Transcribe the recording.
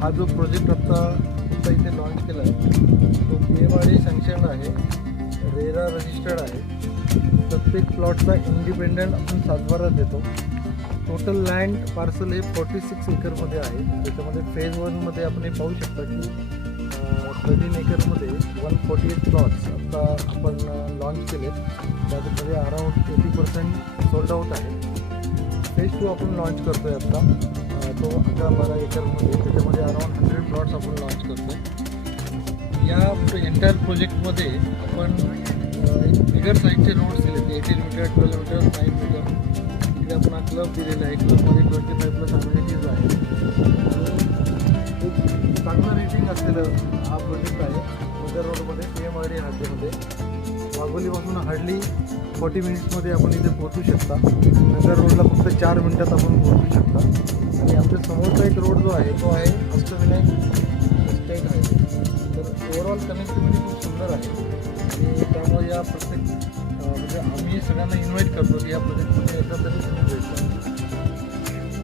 हा जो प्रोजेक्ट आता इथे लॉन्च केला आहे तो PMRD सँक्शन आहे, रेरा रजिस्टर्ड आहे. प्रत्येक प्लॉटचा इंडिपेंडंट आपण सातबारा देतो. टोटल लँड पार्सल हे 46 एकरमध्ये आहे. त्याच्यामध्ये फेज 1मध्ये आपण हे पाहू शकता की 13 एकरमध्ये 148 प्लॉट्स आता आपण लॉन्च केले. त्याच्यामध्ये अराउंड 80% सोल्ड आउट आहे. फेज 2 आपण लॉन्च करतो आहे आत्ता, तो 11-12 एकरमध्ये. त्याच्यामध्ये अराउंड 100 प्लॉट्स आपण लॉन्च करतो आहे. या एंटायर प्रोजेक्टमध्ये आपण एक बिगर साईजचे रोड्स दिले, 18 मीटर, 12 मीटर, 9 मीटर. इकडे आपण हा क्लब दिलेला आहे. क्लबमध्ये 25+ अम्युनिटीज आहे. खूप चांगलं रेटिंग असलेलं हा प्रोजेक्ट आहे. नगर रोडमध्ये PMRD हद्दीमध्ये वाघोलीपासून हार्डली 40 मिनिट्समध्ये आपण इथे पोहोचू शकता. नगर रोडला फक्त 4 मिनिटात आपण पोहोचू शकता. आणि आमच्या समोरचा एक रोड जो आहे तो आहे अष्टविनायक स्टेट आहे. तर ओव्हरऑल कनेक्टिव्हिटी खूप सुंदर आहे. आणि त्यामुळे या प्रत्येक म्हणजे आम्ही सगळ्यांना इन्व्हाइट करतो की या प्रोजेक्टमध्ये एकदा तरी